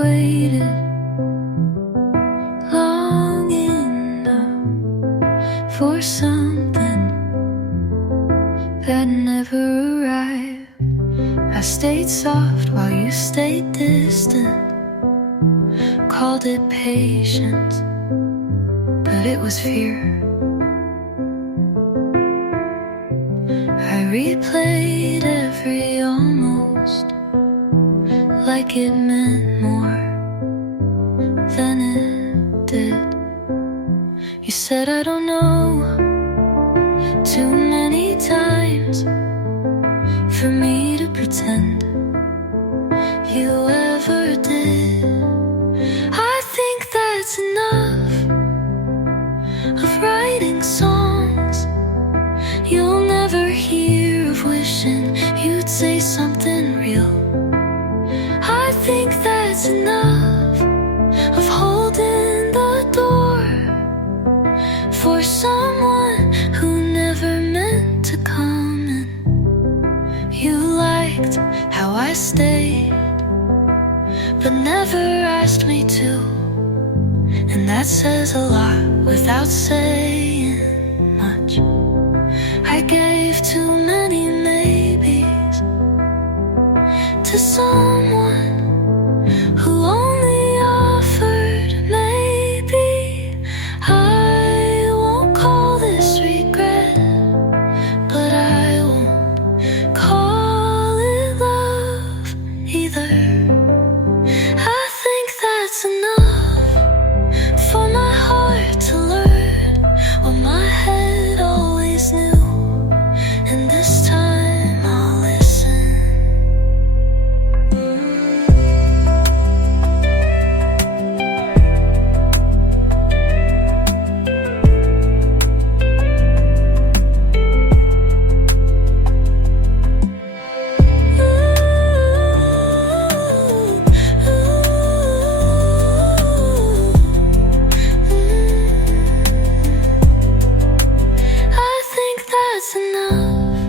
waited long enough for something that never arrived. I stayed soft while you stayed distant. Called it patience, but it was fear. I replayed every almost, like it meant more than it did. You said I don't know too many times for me to pretend you ever did. I think that's enough of writing songs you'll never hear, of wishing you'd say something real. I think that's enough of holding the door for someone who never meant to come in. You liked how I stayed, but never asked me to, and that says a lot without saying much. I gave too many maybes to someone who only offered maybe. I won't call this regret, but I won't call it love either. I think that's enough for my heart to learn what my head always knew, and this time I'll listen. I think that's enough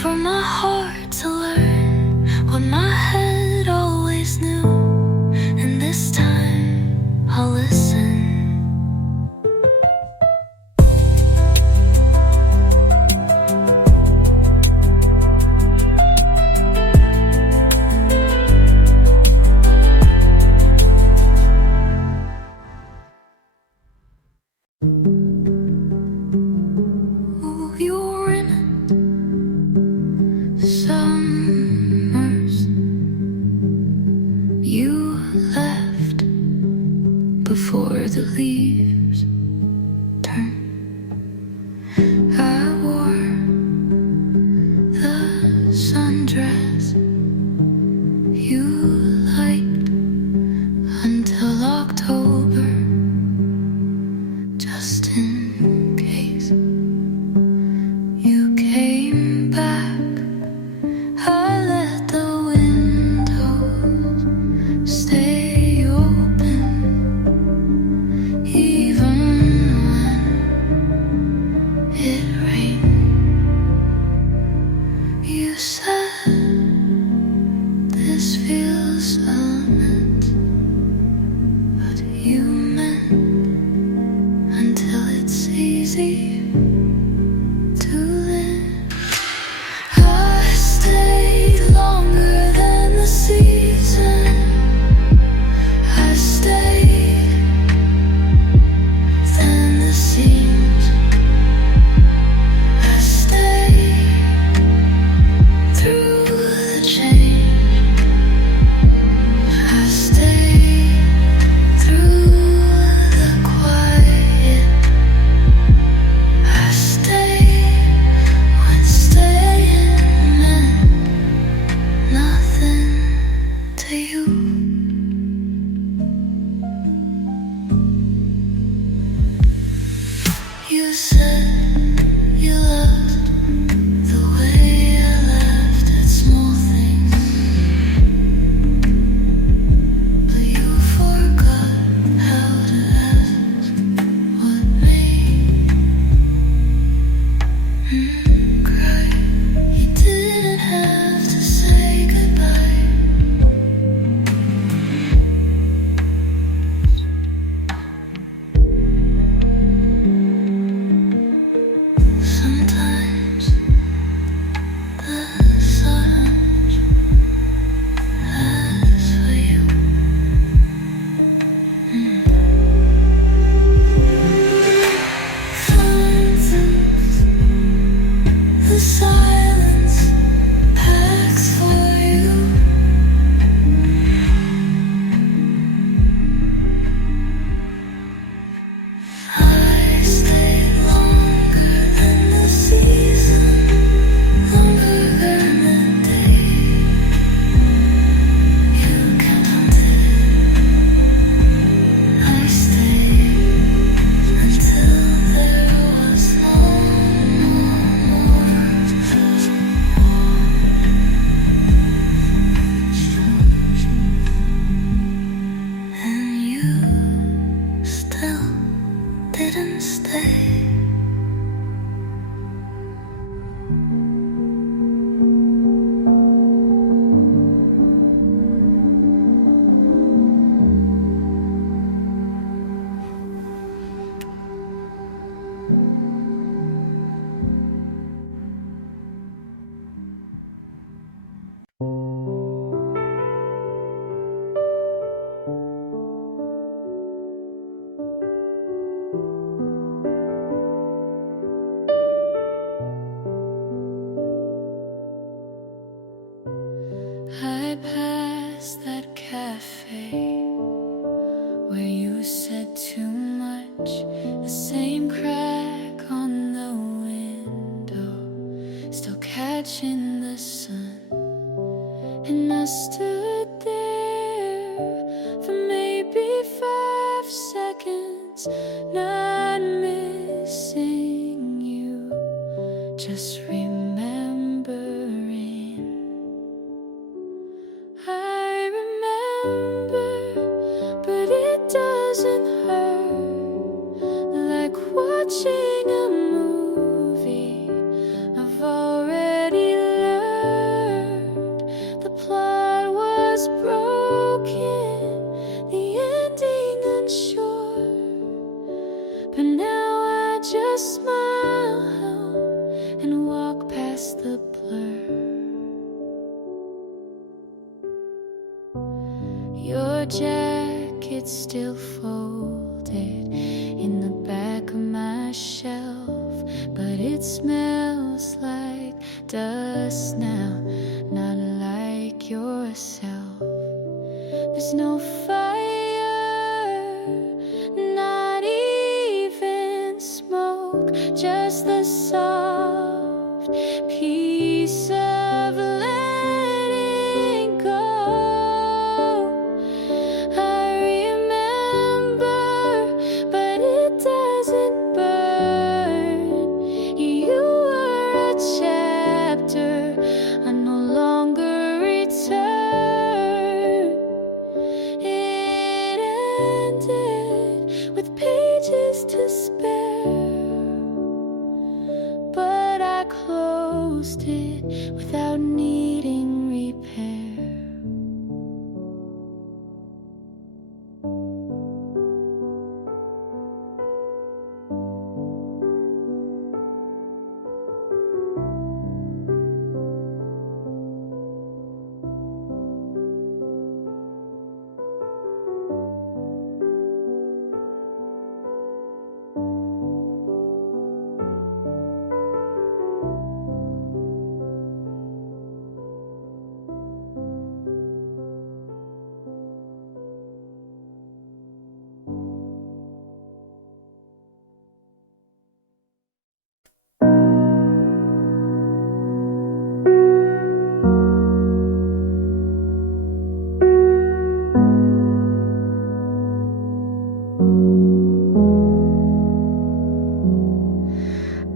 for my heart to learn what my head always knew, and this time I'll listen. Ooh, you were in summers. You left before the leaves turned. I wore the sundress you liked until October, just in case you came back. I let the windows stay open, even when it rained. You said this feels immense, but you meant until it's easy to live. I stayed longer than the season. I stayed than the seams. I stayed through the change. I cafe where you said too much, the same crack on the window, still catching the sun. And I stood there for maybe 5 seconds, not missing you, just remembering. I remember, but it doesn't hurt like watching a movie. I've already learned the plot was broken, the ending unsure, but now I just smile and walk past the blur. Your jacket's still folded in the back of my shelf, but it smells like dust now, not like yourself. There's no fire, not even smoke, just the soft peace of letting go. I remember, but it doesn't burn. You were a chapter I no longer return. It ended with pages to spare, but I closed it without needing repair.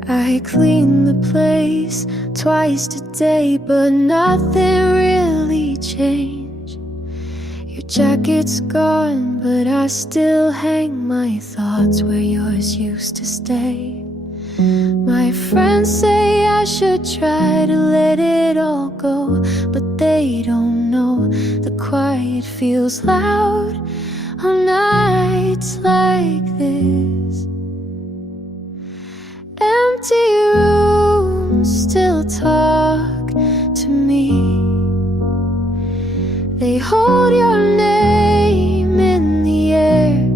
I clean the place twice today, but nothing really changed. Your jacket's gone, but I still hang my thoughts where yours used to stay. My friends say I should try to let it all go, but they don't know the quiet feels loud on nights like this. Empty rooms still talk to me. They hold your name in the air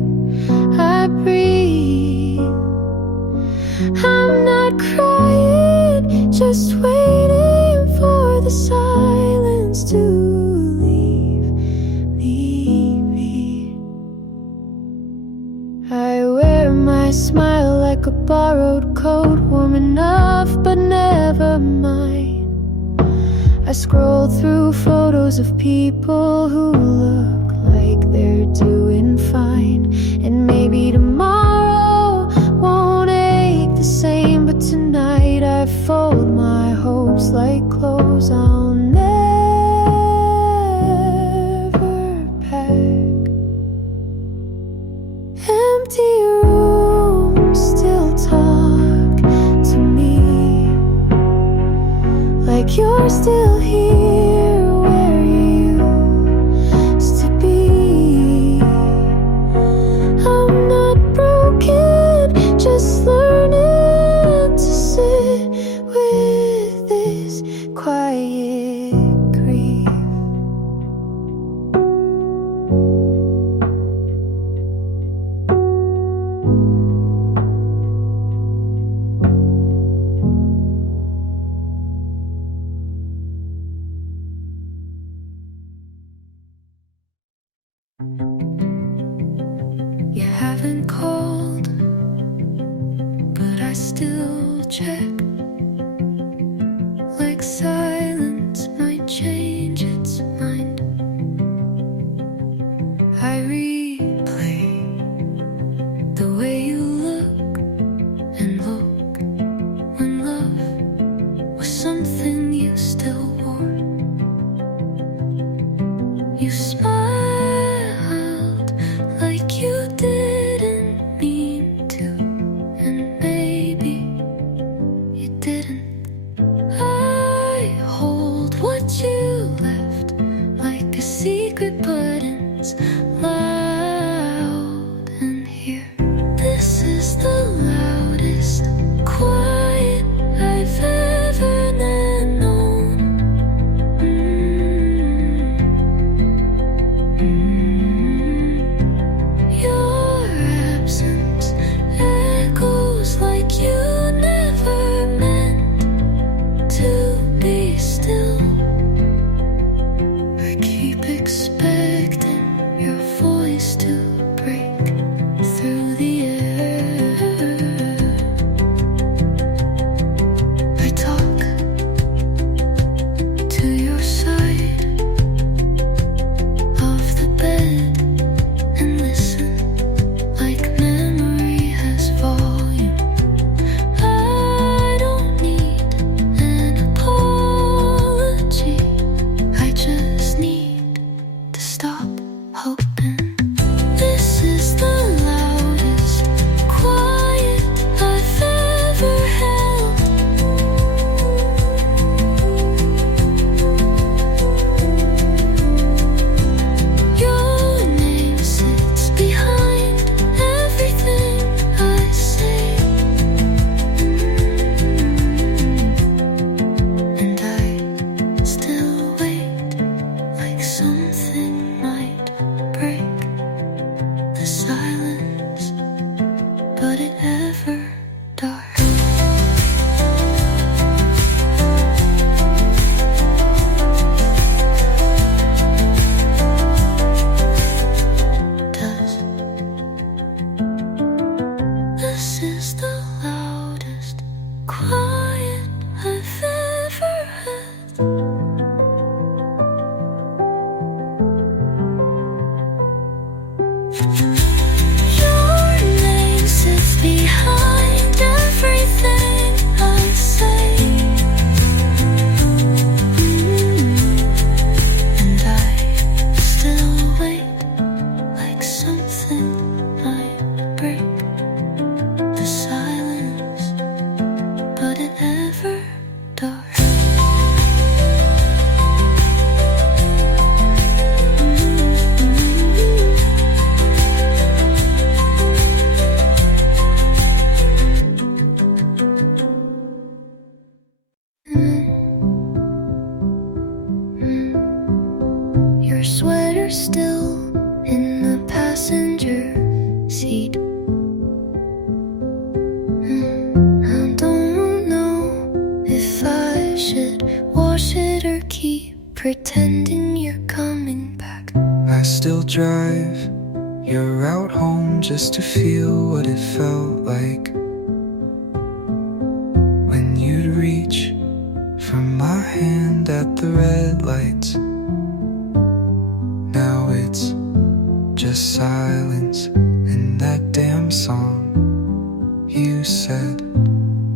I breathe. I'm not crying, just waiting for the silence to leave me be. I wear my smile like a borrowed coat, warm enough but never mine. I scroll through photos of people who look like they're doing fine, and maybe tomorrow won't ache the same, but tonight I fold my hopes like clothes I'll never pack. Empty rooms still talk to me, like you're still here where you haven't called, but I still check. Like silence might change its mind. I replay the way you look and look when love was something you still wore. You smiled like you didn't mean to, and maybe you didn't. I hold what you left like a secret, but it's loud in here. This is the loudest quiet I've ever known. Your absence echoes like you never meant to be still. I keep expecting your voice to break through the air. I talk to your side of the bed and listen like memory has volume. I don't need an apology, I just need to stop hoping. This is the loudest quiet I've ever held. Your name sits behind everything I say, and I still wait like something might break the silence, but it ever dark. Does. This is the loudest quiet I've ever had. Your name sits behind everything I say, and I still wait like something might break the silence, but it ever dark. Your sweater still in the passenger seat. I don't know if I should wash it or keep pretending you're coming back. I still drive your route home just to feel what it felt like when you'd reach for my hand at the red lights. Now it's just silence in that damn song you said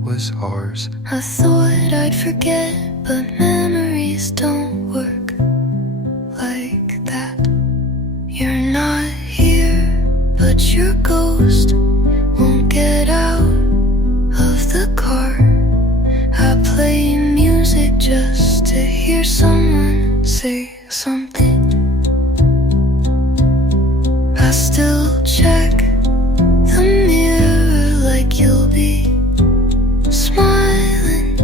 was ours. I thought I'd forget, but memories don't work like that. You're not here, but your ghost won't get out of the car. I play music just to hear someone say something. I still check the mirror like you'll be smiling,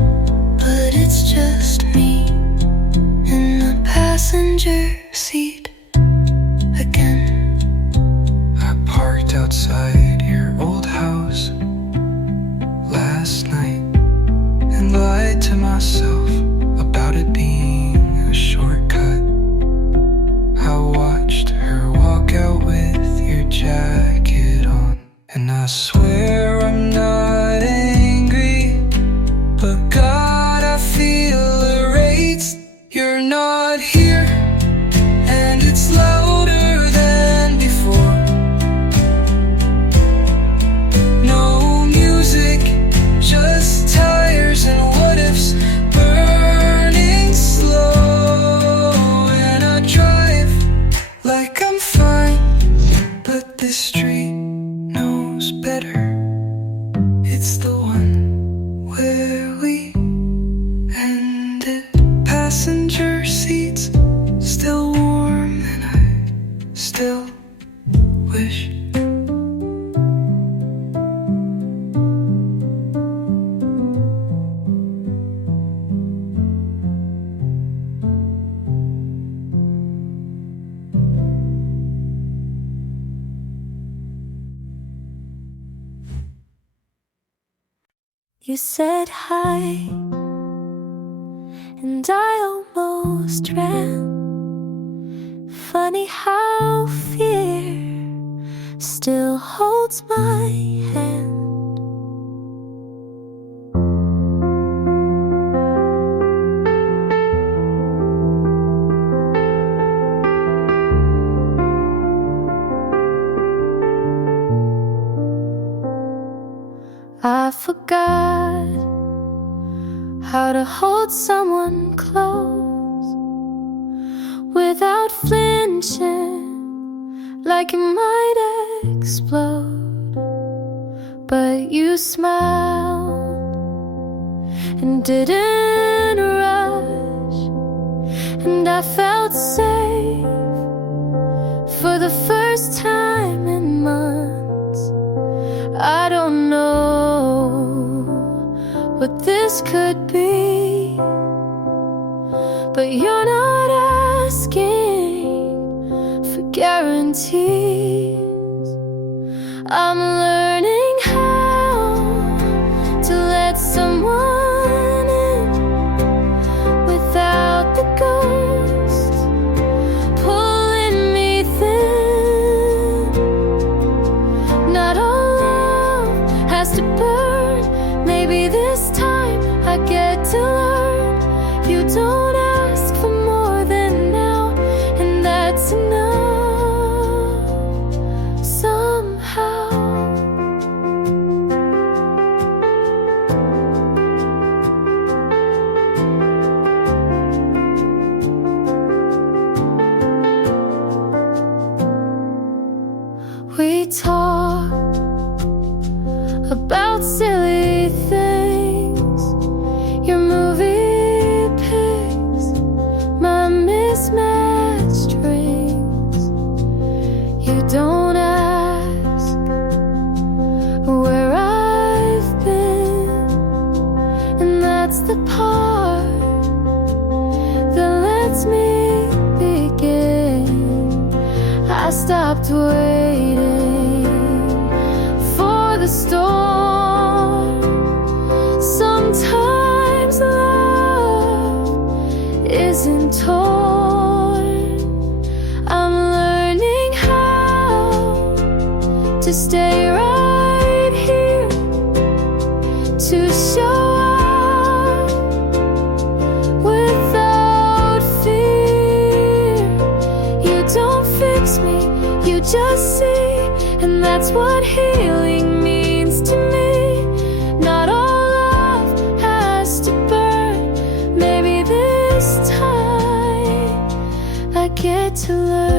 but it's just me in the passenger seat again. I parked outside your old house last night and lied to myself about it being a shortcut. I watched her walk out with your jacket on. I swear I'm not angry, but God, I feel erased. You're not here, and it's louder than before. No music, just tires and what ifs burning slow. And I drive like I'm fine, but this street knows better. It's the one where we ended. Passenger seats still warm, and I still wish. You said hi, and I almost ran. Funny how fear still holds my hand. I forgot how to hold someone close without flinching, like it might explode. But you smiled and didn't rush, and I felt safe for the first time in months. I don't know what this could be, but you're not asking for guarantees. I'm learning how to let someone in without the ghost pulling me thin. Not all love has to burn. Maybe this time I get to learn. You don't ask for more than now, and that's enough somehow. We talk about silly things, your movie picks, my mismatched rings. You don't ask where I've been, and that's the part that lets me begin. I stopped waiting for the storm. Sometimes love isn't torn. I'm learning how to stay right here, to show up without fear. You don't fix me, you just see, and that's what healing means to me. Not all love has to burn. Maybe this time I get to learn.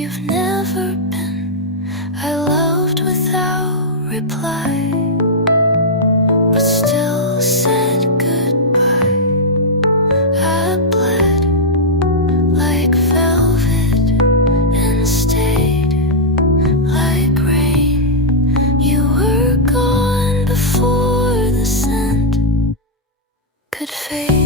you've never been. I loved without reply, but still said goodbye. I bled like velvet and stayed like rain. You were gone before the scent could fade.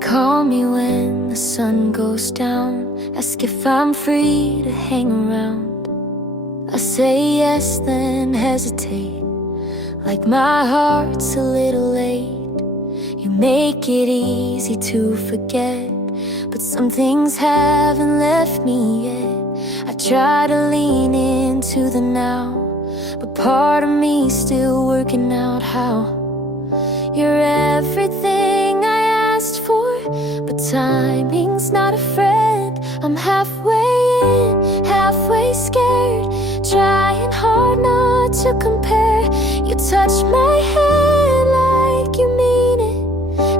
Call me when the sun goes down, ask if I'm free to hang around. I say yes, then hesitate, like my heart's a little late. You make it easy to forget, but some things haven't left me yet. I try to lean into the now, but part of me's still working out how. You're everything I asked for, but timing's not a friend. I'm halfway in, halfway scared, trying hard not to compare. You touch my hand like you mean it,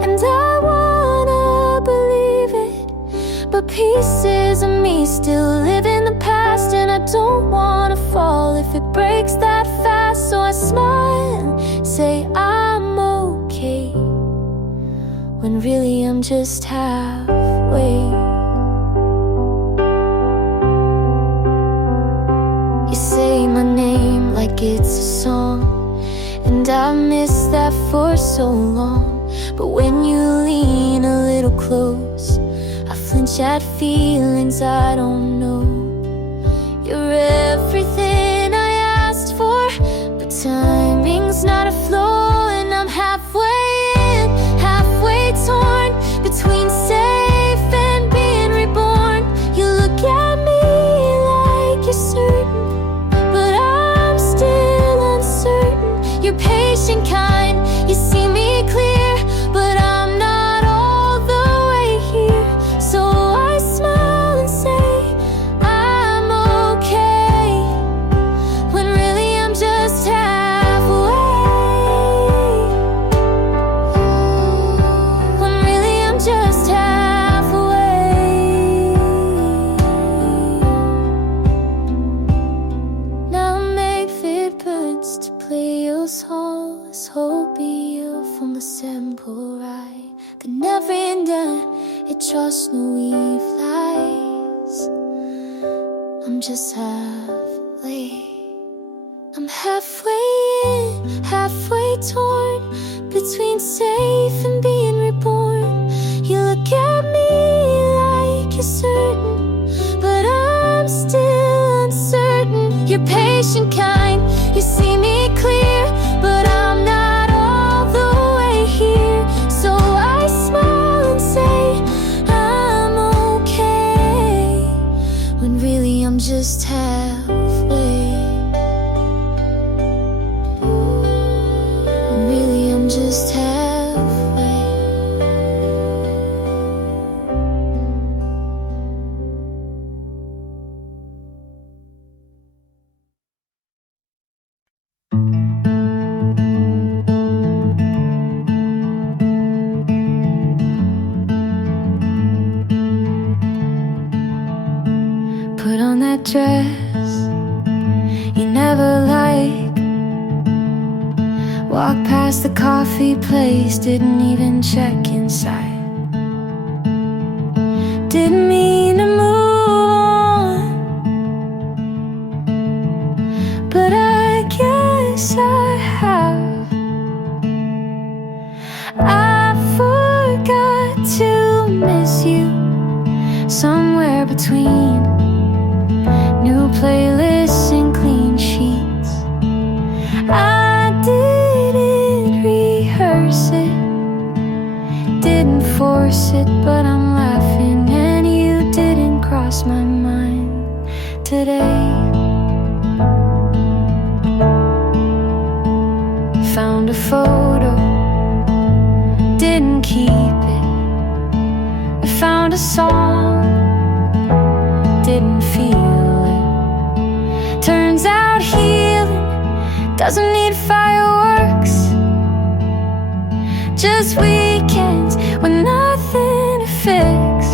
and I wanna believe it, but pieces of me still live in the past, and I don't wanna fall if it breaks that fast. So I smile and say I'm okay, when really I'm just halfway. You say my name like it's a song, and I miss that for so long. But when you lean a little close, I flinch at feelings I don't know. You're everything I asked for, but timing's not a flow, and I'm halfway in, halfway torn between safe and being reborn. You look at me like you're certain, but I'm still uncertain. You're patient, kind, you see me clear, but I'm not all the way here. So I smile and say I'm okay, when really I'm just halfway. When really I'm just halfway. Now make vibrance to play your song. Let's hope you from the simple right. Could never end done, it trust no eve lies. I'm just halfway. I'm halfway in, halfway torn between safe and being reborn. You look at me like you're certain, but I'm still uncertain. You're patient, kind, you see me clear, but I'm not all the way here. So I smile and say I'm okay, when really I'm just halfway. When really I'm just halfway. Put on that dress you never liked, walk past the coffee place, didn't even check inside. Didn't mean to move on, but I guess I have. I forgot to miss you somewhere between new playlists and clean sheets. I didn't found a photo, didn't keep it. We found a song, didn't feel it. Turns out healing doesn't need fireworks, just weekends with nothing to fix.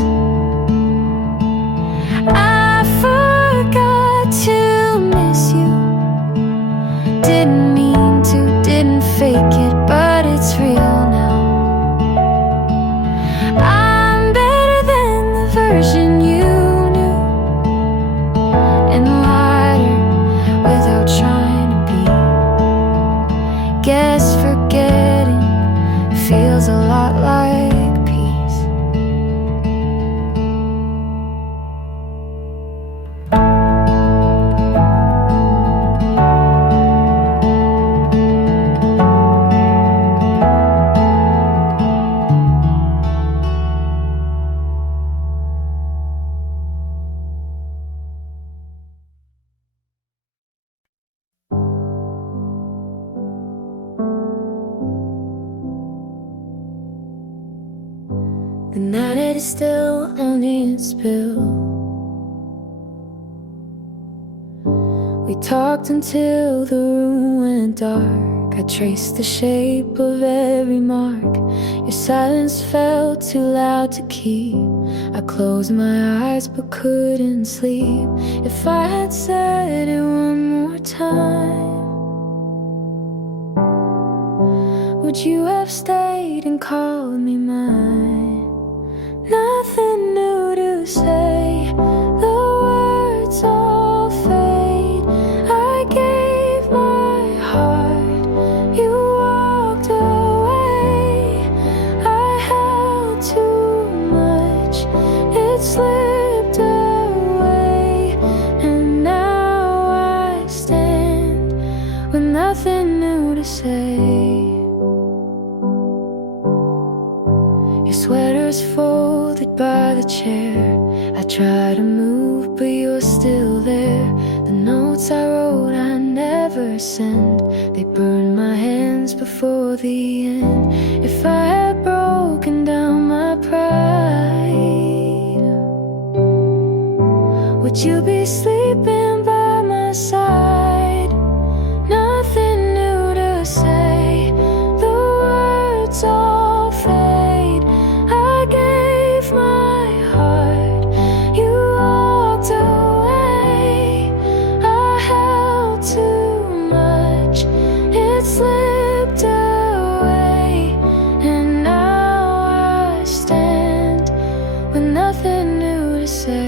I forgot to miss you, didn't mean to, didn't fake it, but it's real now. I'm better than the version you knew, and lighter without trying to be. Guess forgetting feels a lot like peace. The night is still only a spill. We talked until the room went dark. I traced the shape of every mark. Your silence felt too loud to keep. I closed my eyes but couldn't sleep. If I had said it one more time, would you have stayed and called me mine? Nothing new to say, the words all fade. I gave my heart, you walked away. I held too much, it slipped away. And now I stand with nothing new to say. Your sweater's folded by the chair. I try to move, but you're still there. The notes I wrote I never sent, they burned my hands before the end. If I had broken down my pride, would you be sleeping by my side? Nothing new to say, the words all fade. I gave my heart, you walked away. I held too much, it slipped away. And now I stand with nothing new to say.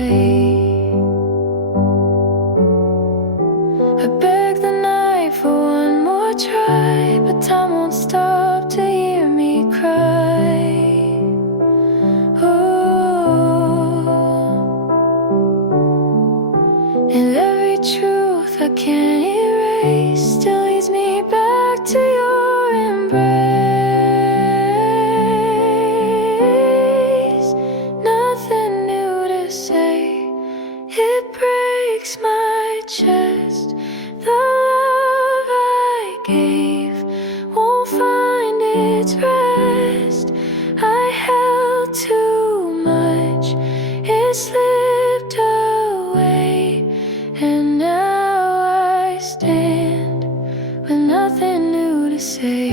I beg the night for one more try, but time won't stop to hear me cry. And every truth I can't erase still leads me back to your embrace. Nothing new to say, it breaks my chest. The love I gave won't find its rest. I held too much, it slipped away. And now I stand with nothing new to say.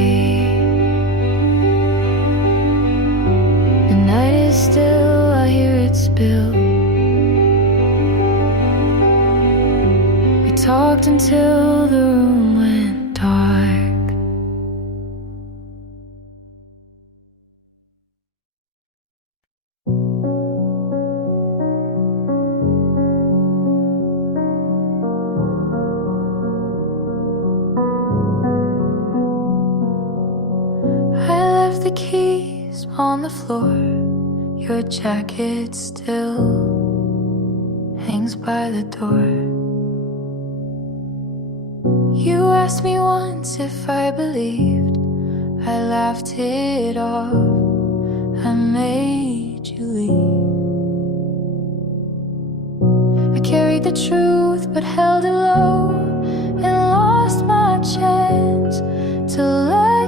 The night is still, I hear it spill. We talked until the room went dark. I left the keys on the floor. Your jacket still hangs by the door. You asked me once if I believed. I laughed it off. I made you leave. I carried the truth but held it low and lost my chance to let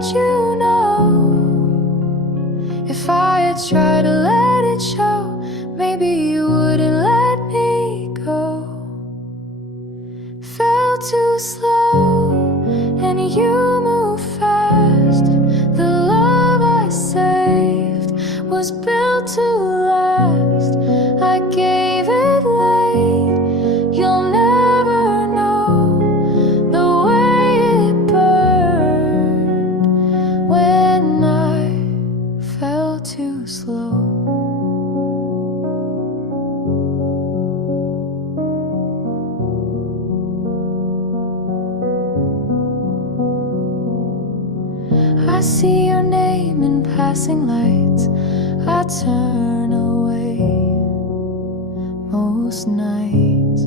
you move fast. The love I saved was built to last. I gave it late. You'll never know the way it burned when I fell too slow. I see your name in passing lights. I turn away most nights.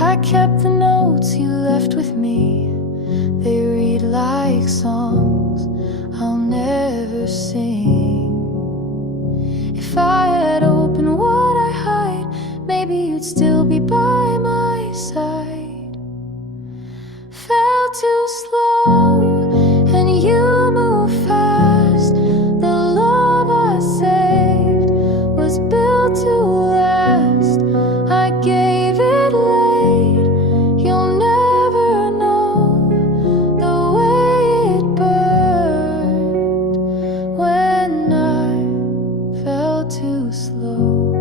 I kept the notes you left with me. They read like songs I'll never sing. If I had opened what I hide, maybe you'd still be by my side. Fell too slow and you move fast. The love I saved was built to last. I gave it late. You'll never know the way it burned when I fell too slow.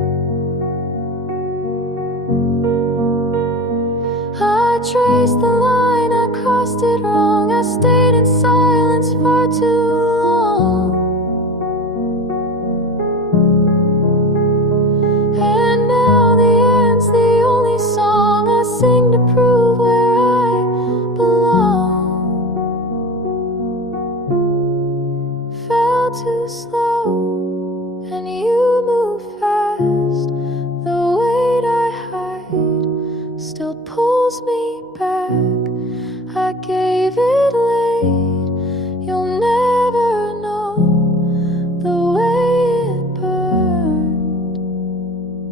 I traced the line, I crossed it wrong. I stayed in silence for too long. And now the end's the only song I sing to prove where I belong. Fell too slow and you move fast. The weight I hide still pulls me back. I gave it late. You'll never know the way it burned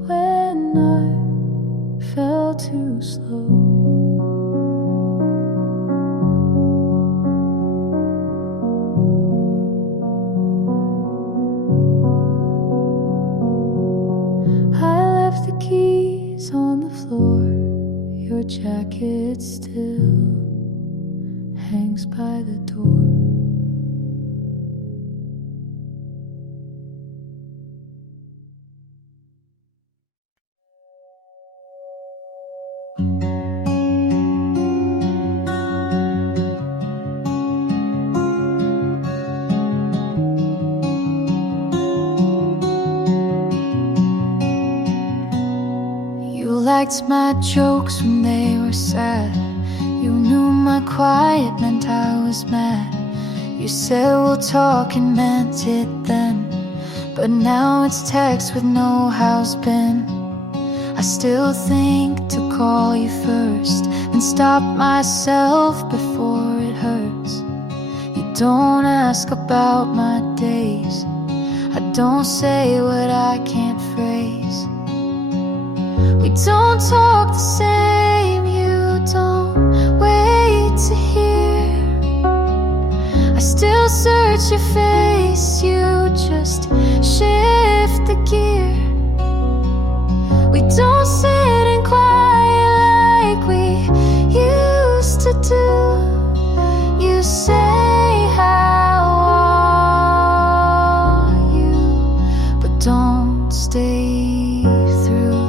when I fell too slow. I left the keys on the floor. Your jacket still hangs by the door. You liked my jokes when they were sad. You knew my quiet meant I was mad. You said we'll talk and meant it then. But now it's text with no how's been. I still think to call you first and stop myself before it hurts. You don't ask about my days. I don't say what I can't phrase. We don't talk the same. You don't wait to hear. I still search your face. You just shift the gear. We don't sit and quiet like we used to do. You say how are you, but don't stay through.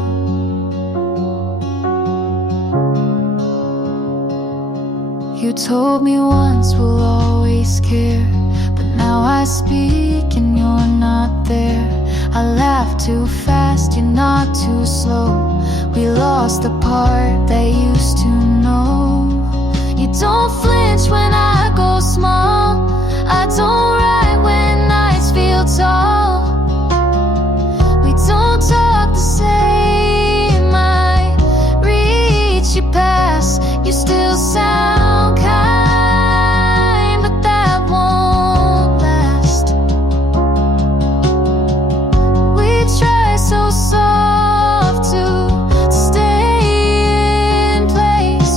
You told me once we'll always care, but now I speak and you're not there. I laugh too fast, you're not too slow. We lost the part that used to know. You don't flinch when I go small. I don't write when nights feel tall. We don't talk the same. I reach you past. You still sound kind, but that won't last. We try so soft to stay in place.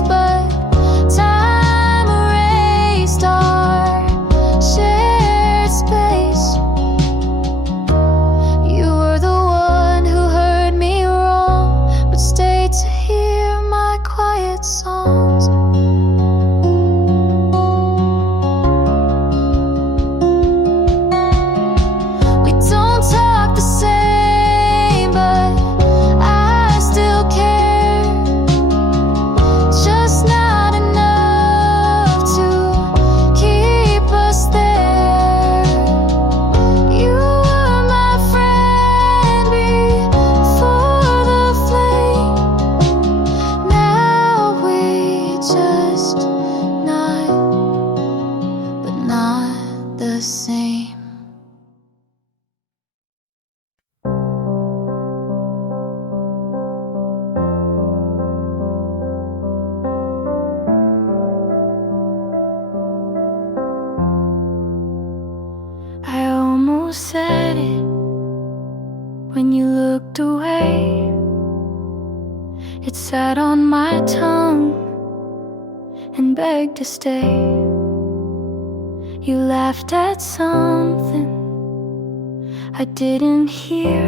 almost said it when you looked away. It sat on my tongue and begged to stay. You laughed at something I didn't hear.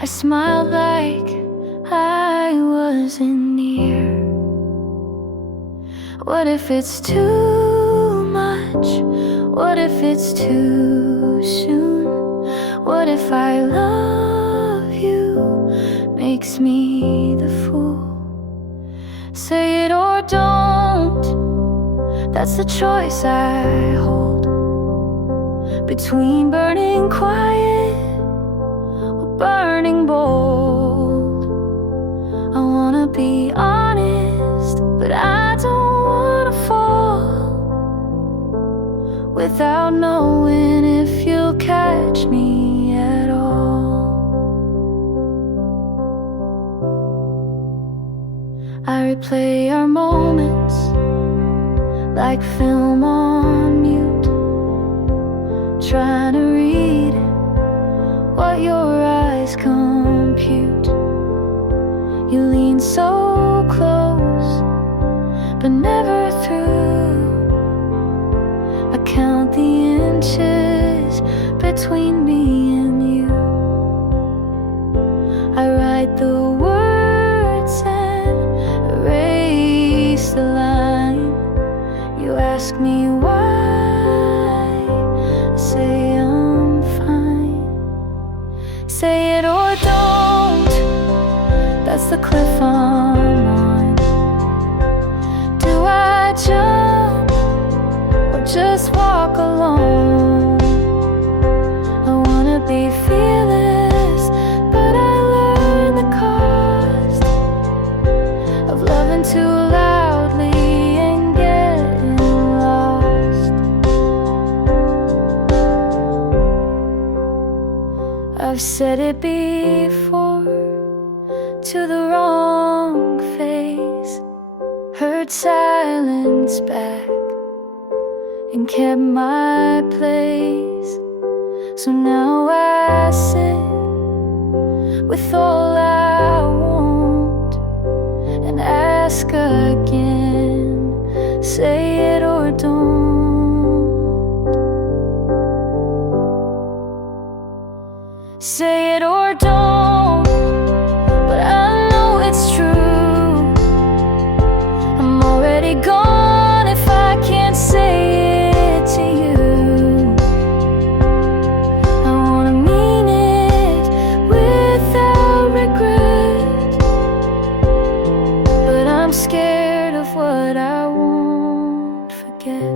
I smiled like I wasn't near. What if it's too much? What if it's too soon? What if I love you makes me the fool? Say it or don't, that's the choice I hold. Between burning quiet or burning bold. I wanna be honest, but I don't wanna fall without knowing if you'll catch me at all. I replay our moments like film on mute, trying to read what your eyes compute. You lean so close, but never through. I count the inches between me and you. I write the words and erase the line. You ask me why, I say I'm fine. Say it or don't, that's the cliff I'm on. Do I jump or just walk alone? I wanna be fearless, but I learned the cost of loving too loudly and getting lost. I've said it before to the wrong face, heard silence back and kept my place. So now I sit with all I want and ask again, say it or don't. Say it or don't, but I know it's true. I'm already gone if I can't say it to you. I wanna mean it without regret, but I'm scared of what I won't forget.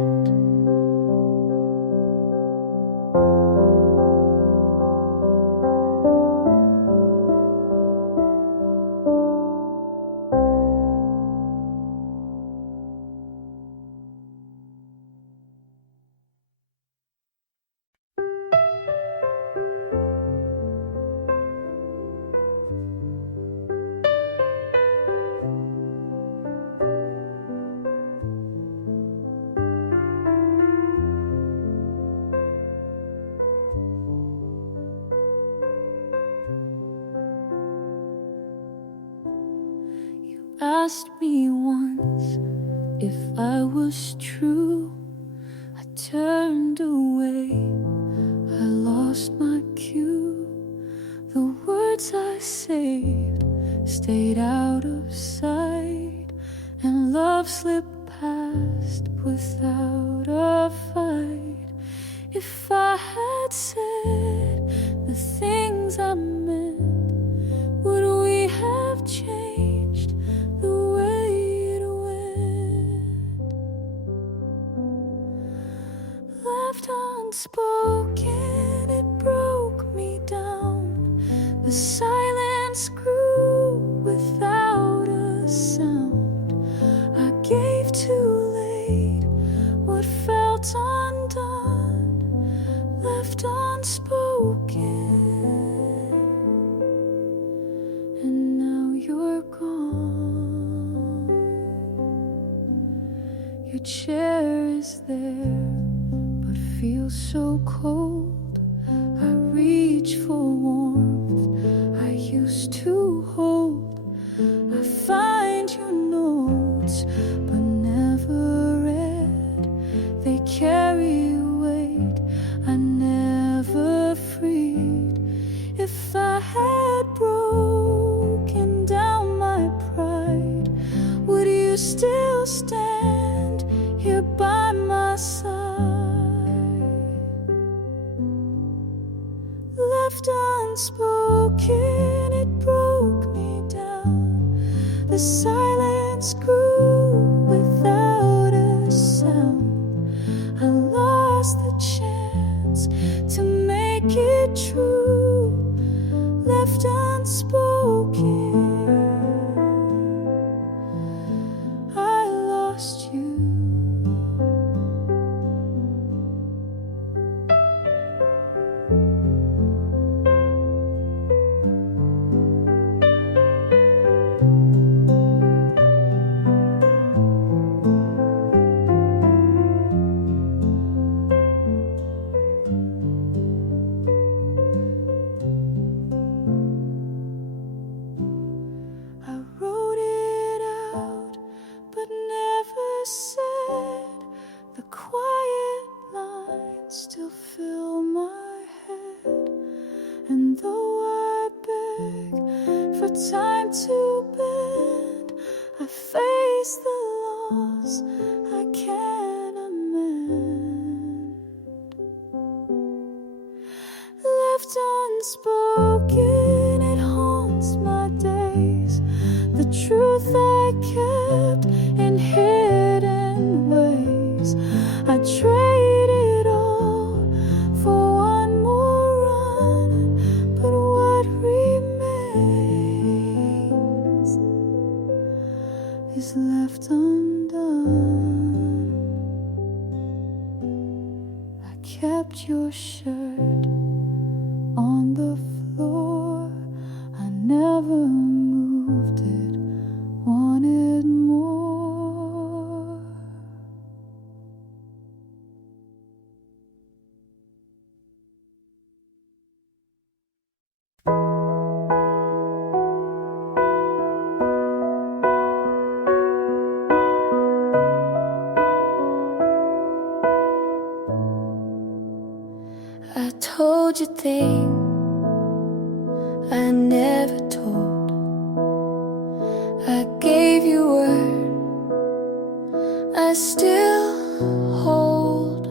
Asked me once if I was true. I turned away, I lost my cue. The words I saved stayed out of sight, and love slipped past without a fight. If I had said the things I meant, would we have changed the way it went? Left unspoken, it broke me down. The silence grew without a sound. I gave too late what felt undone, left unspoken. And now you're gone. Your chair is there, but feel so cold. I reach for warmth I used to hold. I find your notes but never read. They carry weight I never freed. If I had broken down my pride, would you still stand here by my side? Left unspoken, it broke me down. The silence grew without a sound. I lost the chance to make it true. Left unspoken, I lost you. I wrote it out, but never said. The quiet lines still fill my head. And though I beg for time to bend, I face the loss I can't amend. Left unspoken, it haunts my days. The truth I kept in hidden ways. I trade it all for one more run, but what remains is left undone. I kept your shirt on the floor. I never moved it, wanted more. I told you things I never told. I gave you word I still hold.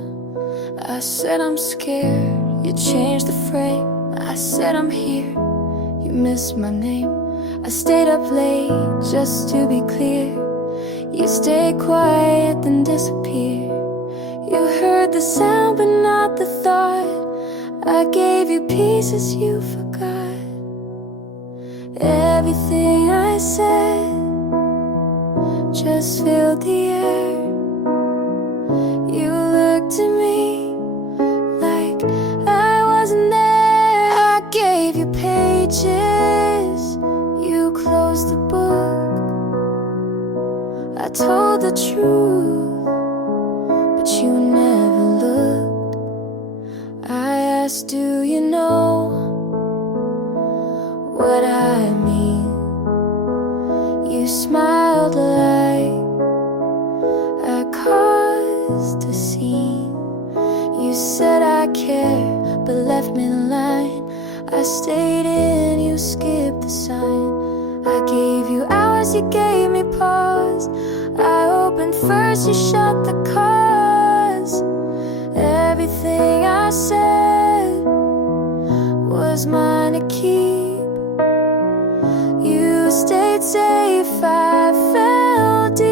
I said I'm scared, you changed the frame. I said I'm here, you missed my name. I stayed up late just to be clear. You stayed quiet then disappeared. You heard the sound but not the thought. I gave you pieces you forgot. Everything I said just filled the air. You looked at me like I wasn't there. I gave you pages, you closed the book. I told the truth, but you never looked. I asked, do you know what I mean? You smiled like I caused a scene. You said I care, but left me in line. I stayed in, you skipped the sign. I gave you hours, you gave me pause. I opened first, you shut the cause. Everything I said was mine to keep. You stayed safe, I fell deep.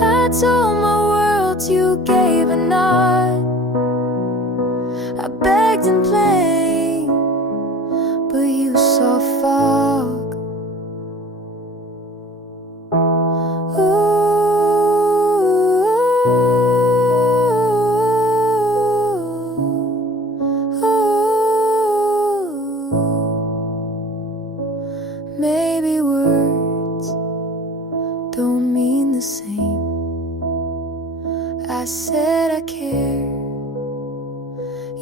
I told my world, you gave a nod. I begged and played, but you saw fog. Ooh, ooh. said I care.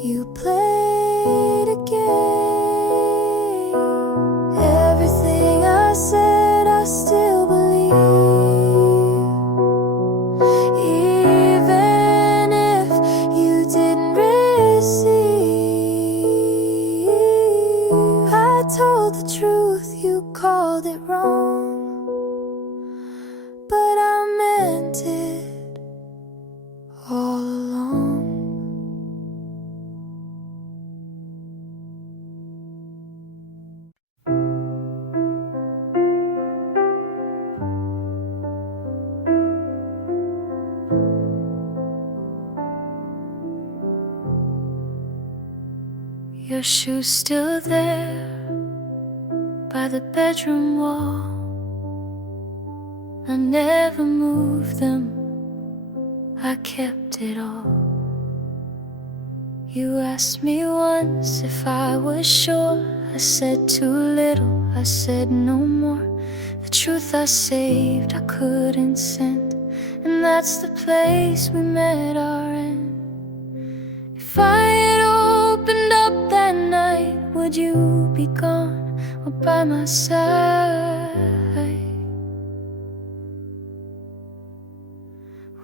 You played a game. Everything I said I still believe, even if you didn't receive. I told the truth, you called it wrong, but I meant it all along. Your shoes still there by the bedroom wall. I never moved them, I kept it all. You asked me once if I was sure. I said too little, I said no more. The truth I saved, I couldn't send, and that's the place we met our end. If I had opened up that night, would you be gone or by my side?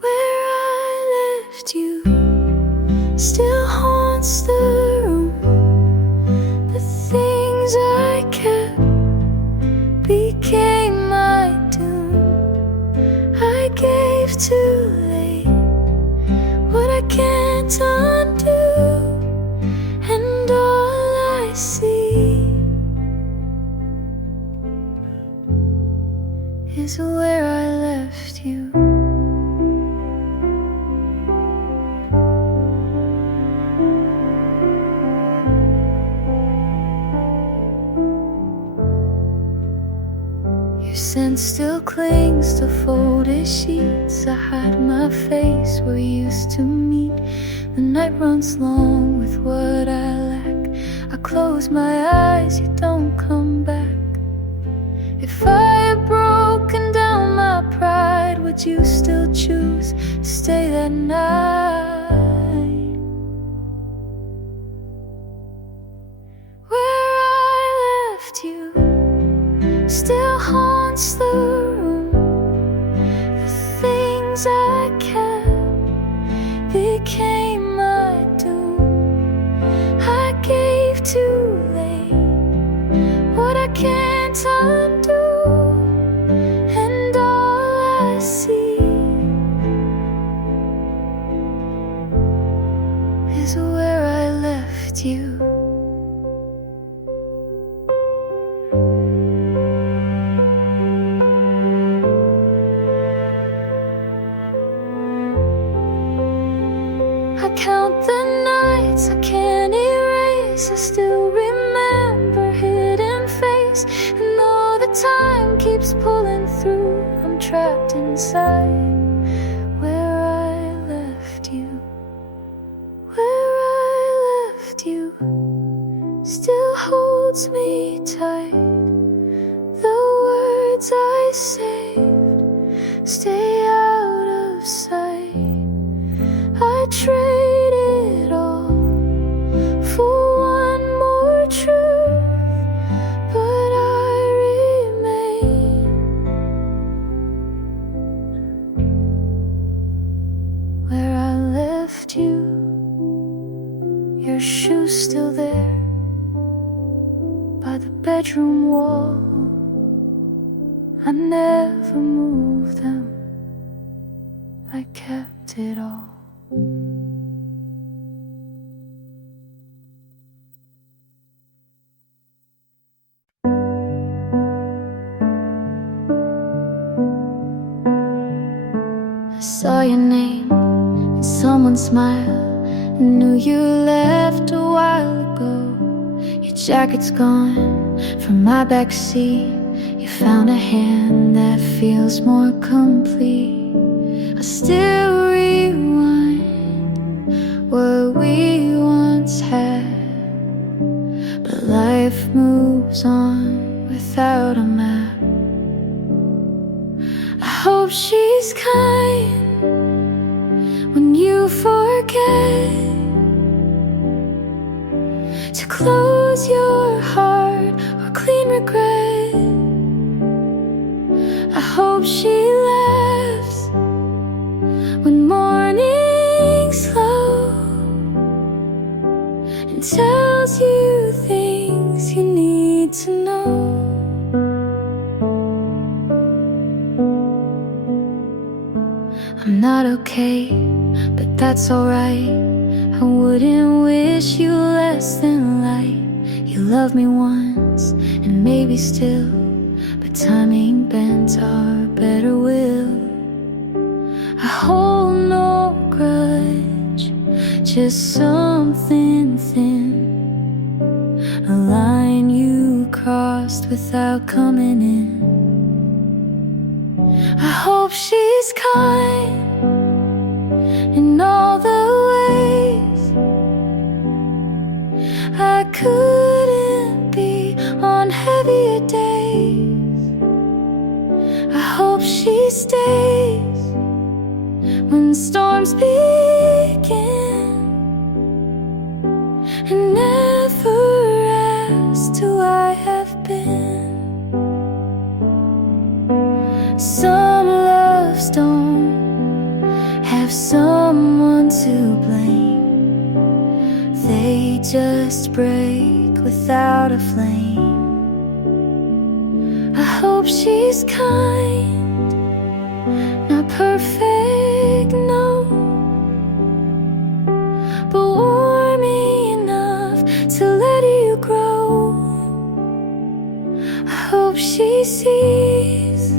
Where I left you still haunts the room. The things I kept became my doom. I gave too late what I can't undo, and all I see is where I left you. Your scent still clings to folded sheets. I hide my face where we used to meet. The night runs long with what I lack. I close my eyes, you don't come back. If I had broken down my pride, would you still choose to stay that night? Where I left you still haunts the room. The things I kept became my doom. I gave too late what I can't undo, and all I see is where I left you. I count the nights I can't erase. I still remember hidden face, and all the time keeps pulling through. I'm trapped inside where I left you. Where I left you still holds me tight. The words I saved stay out of sight. I trade it all for one more truth, but I remain where I left you. Your shoes still there by the bedroom wall. I never moved them, I kept it all. I saw your name and someone smiled. I knew you left a while ago. Your jacket's gone from my backseat. You found a hand that feels more complete. I still rewind what we once had, but life moves on without a map. I hope she's kind when you forget to close your heart or clean regret. I hope she laughs when morning's slow and tells you things you need to know. I'm not okay, but that's alright. I wouldn't wish you less than light. You loved me once, and maybe still, but time ain't bent our better will. I hold no grudge, just something thin, a line you crossed without coming in. I hope she's kind in all the ways I couldn't be on heavier days. I hope she stays when storms begin and never asks who I have been. Some loves don't have someone to blame, they just break without a flame. I hope she's kind, not perfect, no, but warm enough to let you grow. I hope she sees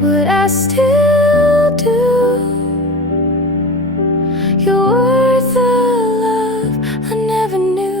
what I still do. You're worth the love I never knew.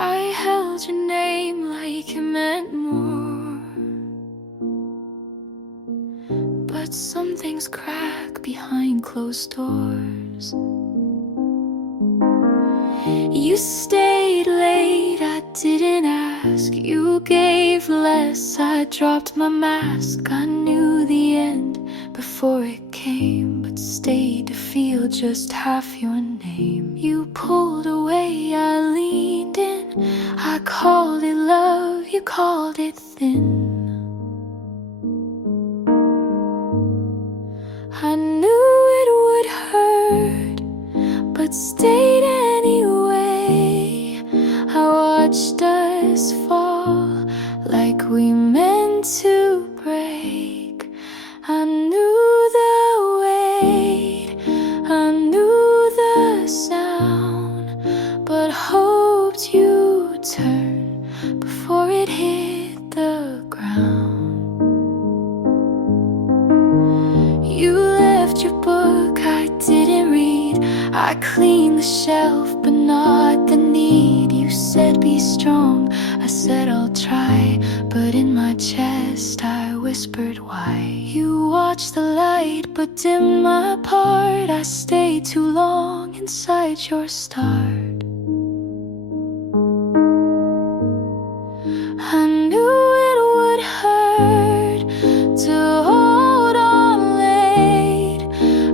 I held your name like it meant more, but some things crack behind closed doors. You stayed late, I didn't ask. You gave less, I dropped my mask. I knew the end before it came, but stayed to feel just half your name. You pulled away, I leaned in. I called it love, you called it thin. I knew it would hurt, but stayed anyway. I watched us fall like we meant to break. I knew the weight, I knew the sound, but hoped you'd turn before it hit the ground. You left your book, I didn't read. I cleaned the shelf, but not the need. You said be strong, I said I'll try, but in my chest I whispered why. You watched the light, but dimmed my part. I stayed too long inside your start. I knew it would hurt to hold on late.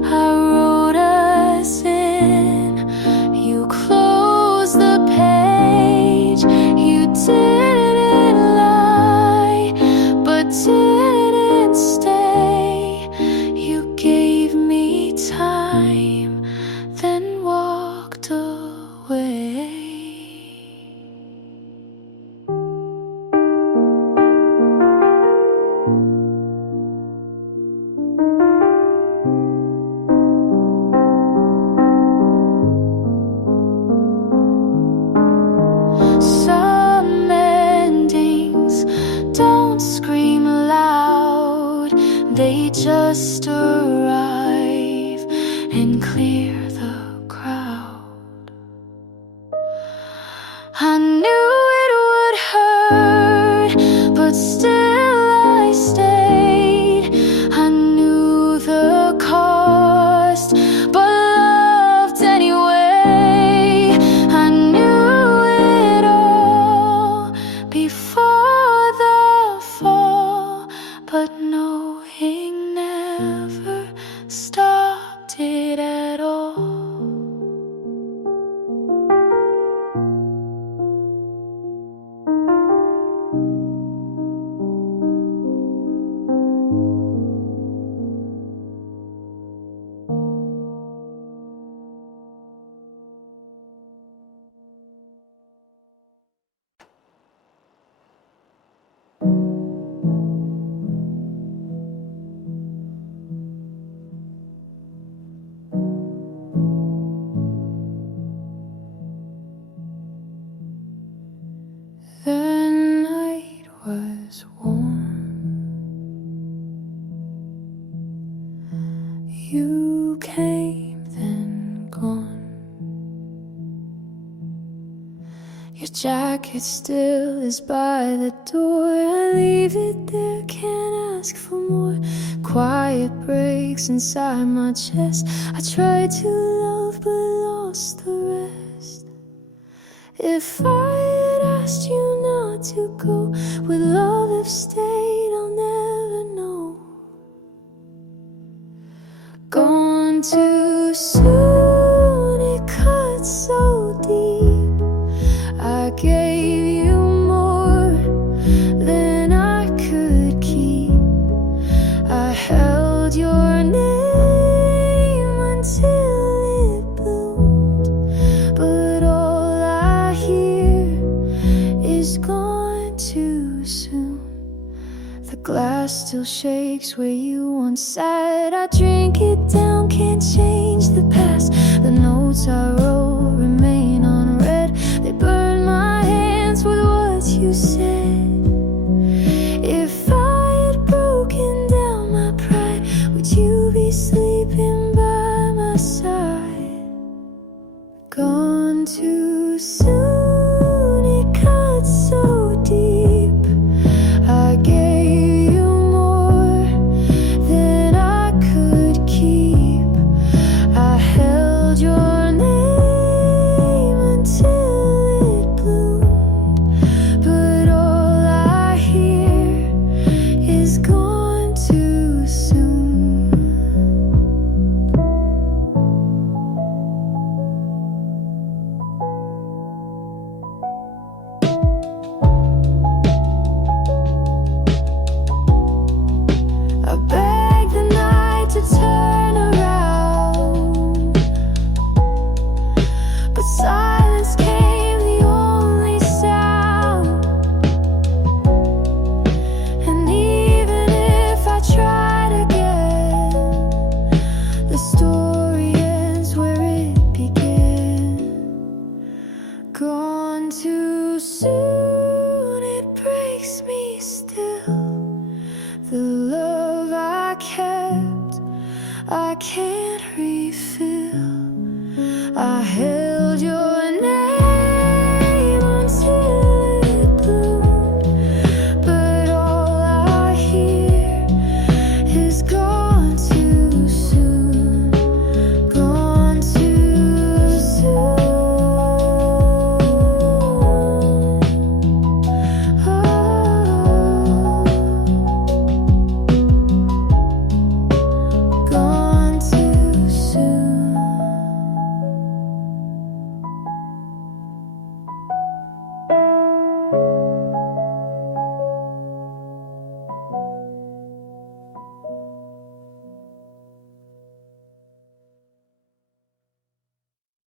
I wrote us in, you closed the page. You didn't lie, but didn't stay. You gave me time, then walked away. Some endings don't scream loud, they just arrive and clear the crowd. knowing never stopped it at all. The night was warm. You came, then gone. Your jacket still is by the door. I leave it there, can't ask for more. Quiet breaks inside my chest. I tried to love but lost the rest. If I had asked you not to go, would love have stayed? I'll never know. Gone too soon, it cut so deep. I gave you more than I could keep. I held your name until it bloomed, but all I hear is gone too soon. The glass still shakes where you once sat. I drink it down, can't change the past. The notes I wrote remain unread. They burn my hands with what you said. If I had broken down my pride, would you be sleeping by my side? Gone too soon, it cut so deep. I gave you more than I could keep. I held your name until it bloomed, but all I hear is gone too soon. I begged the night to turn around, but silence came the only sound. And even if I tried again, the story ends where it began. Gone too soon, it breaks me still. The love I kept, I can't refill. I held